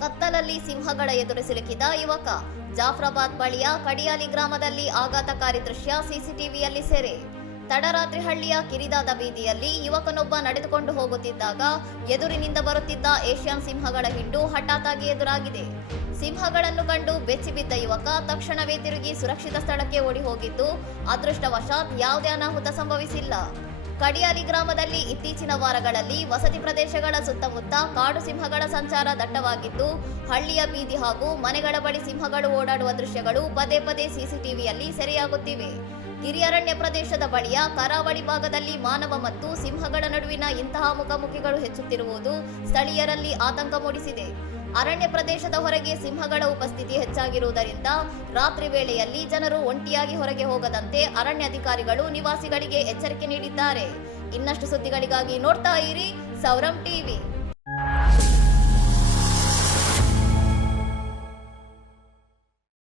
ಕತ್ತಲಲ್ಲಿ ಸಿಂಹಗಳ ಎದುರು ಸಿಲುಕಿದ ಯುವಕ. ಜಾಫ್ರಾಬಾದ್ ಬಳಿಯ ಕಡಿಯಾಲಿ ಗ್ರಾಮದಲ್ಲಿ ಆಘಾತಕಾರಿ ದೃಶ್ಯ ಸಿಸಿಟಿವಿಯಲ್ಲಿ ಸೆರೆ. ತಡರಾತ್ರಿ ಹಳ್ಳಿಯ ಕಿರಿದಾದ ಬೀದಿಯಲ್ಲಿ ಯುವಕನೊಬ್ಬ ನಡೆದುಕೊಂಡು ಹೋಗುತ್ತಿದ್ದಾಗ ಎದುರಿನಿಂದ ಬರುತ್ತಿದ್ದ ಏಷ್ಯನ್ ಸಿಂಹಗಳ ಹಿಂಡು ಹಠಾತ್ತಾಗಿ ಎದುರಾಗಿದೆ. ಸಿಂಹಗಳನ್ನು ಕಂಡು ಬೆಚ್ಚಿಬಿದ್ದ ಯುವಕ ತಕ್ಷಣವೇ ತಿರುಗಿ ಸುರಕ್ಷಿತ ಸ್ಥಳಕ್ಕೆ ಓಡಿ ಹೋಗಿದ್ದು, ಅದೃಷ್ಟವಶಾತ್ ಯಾವುದೇ ಅನಾಹುತ ಸಂಭವಿಸಿಲ್ಲ. ಕಡಿಯಾಲಿ ಗ್ರಾಮದಲ್ಲಿ ಇತ್ತೀಚಿನ ವಾರಗಳಲ್ಲಿ ವಸತಿ ಪ್ರದೇಶಗಳ ಸುತ್ತಮುತ್ತ ಕಾಡು ಸಿಂಹಗಳ ಸಂಚಾರ ದಟ್ಟವಾಗಿದ್ದು, ಹಳ್ಳಿಯ ಬೀದಿ ಹಾಗೂ ಮನೆಗಳ ಬಳಿ ಸಿಂಹಗಳು ಓಡಾಡುವ ದೃಶ್ಯಗಳು ಪದೇ ಪದೇ ಸಿಸಿಟಿವಿಯಲ್ಲಿ ಸೆರೆಯಾಗುತ್ತಿವೆ. ಗಿರಿಯರಣ್ಯ ಪ್ರದೇಶದ ಬಳಿಯ ಕರಾವಳಿ ಭಾಗದಲ್ಲಿ ಮಾನವ ಮತ್ತು ಸಿಂಹಗಳ ನಡುವಿನ ಇಂತಹ ಮುಖಾಮುಖಿಗಳು ಹೆಚ್ಚುತ್ತಿರುವುದು ಸ್ಥಳೀಯರಲ್ಲಿ ಆತಂಕ ಮೂಡಿಸಿದೆ. ಅರಣ್ಯ ಪ್ರದೇಶದ ಹೊರಗೆ ಸಿಂಹಗಳ ಉಪಸ್ಥಿತಿ ಹೆಚ್ಚಾಗಿರುವುದರಿಂದ ರಾತ್ರಿ ವೇಳೆಯಲ್ಲಿ ಜನರು ಒಂಟಿಯಾಗಿ ಹೊರಗೆ ಹೋಗದಂತೆ ಅರಣ್ಯಾಧಿಕಾರಿಗಳು ನಿವಾಸಿಗಳಿಗೆ ಎಚ್ಚರಿಕೆ ನೀಡಿದ್ದಾರೆ. ಇನ್ನಷ್ಟು ಸುದ್ದಿಗಳಿಗಾಗಿ ನೋಡ್ತಾ ಇರಿ ಸೌರಂ ಟಿವಿ.